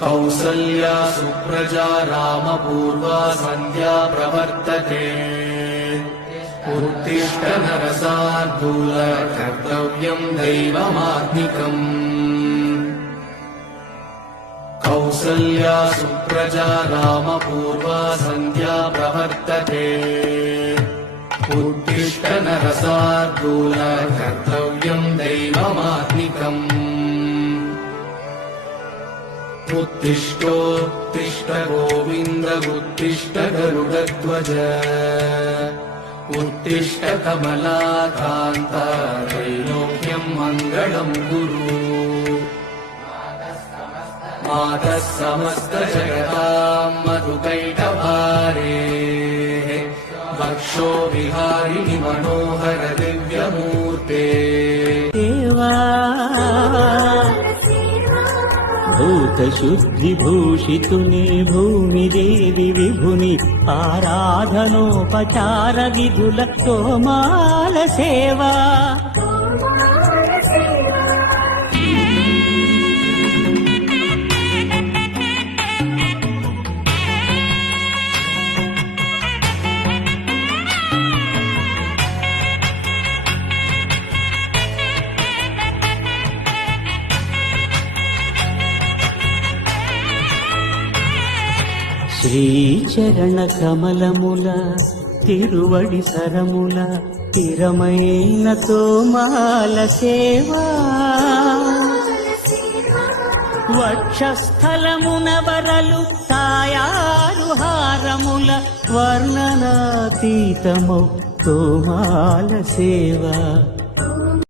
కౌసల్యా సుప్రజా రామపూర్వా సంధ్యా ప్రవర్తతే ఉత్తిష్ట నరసార్దూల కర్తవ్యం దైవమాత్మికం. కౌసల్యా సుప్రజా రామపూర్వా సంధ్యా ప్రవర్తతే ఉత్తిష్ట నరసార్దూల కర్తవ్యం దైవమాత్మికం. ఉత్తిష్టోత్తిష్ట గోవింద ఉత్తిష్ట గరుడధ్వజ ఉత్తిష్ట కమలాకాంత త్రైలోక్యం మంగళం కురు. మాతః సమస్త జగతాం మధుకైటభారే వక్షో విహారిణి మనోహర దివ్యమూర్తే. భూత శుద్ధి భూషితుని భూమి దేవి విభుని ఆరాధనోపచార విధుల తోమాల సేవా. శ్రీచరణ కమలముల తిరువడి సరముల తిరమైన తోమాల సేవా. వక్షస్థలమున వరలు తాయారు హారముల వర్ణనాతీతము తోమాల సేవా.